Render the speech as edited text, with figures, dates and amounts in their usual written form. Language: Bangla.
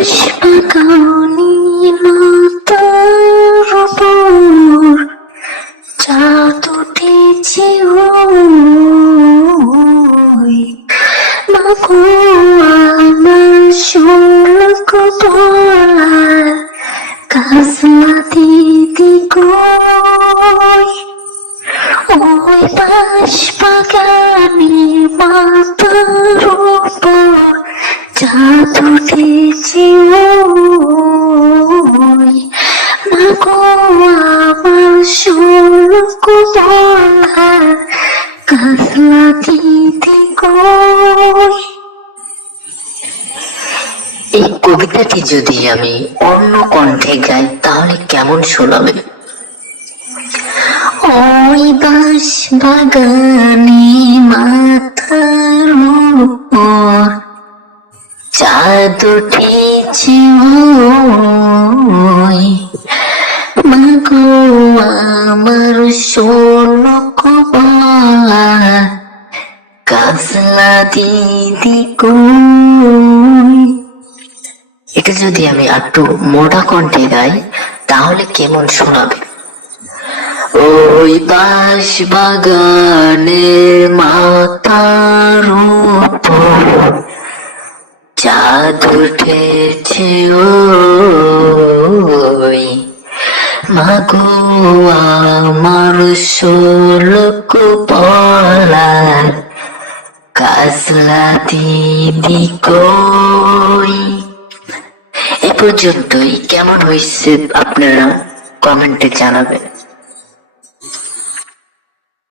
পুষ্পকানি মাতার উপর চাঁদ উঠেছে ওই মাগো আমার শুল্ক বলার কাজলা দিদি কই ওই পুষ্পকানি মাতার উপর চাঁদ উঠেছে ওই মাগো আমার শুল্ক বলার কাজলা দিদি কই। এই কবিতাটি যদি আমি অন্য কণ্ঠে গাই তাহলে কেমন শোনাবে? ওই বাঁশ বাগানে মাথার উপর চাঁদ উঠেছে ওই মাগো আমার শোলক বলা কাজলা দিদি কই। এটা যদি আমি একটু মোটা কণ্ঠে গাই তাহলে কেমন শোনাবে? ওই বাঁশ বাগানের মাথার উপর চাঁদ উঠেছে ওই মাগো আমার শোলক বলার কাজলা দিদি কই। এ পর্যন্তই। কেমন হয়েছে আপনারা কমেন্টে জানাবেন।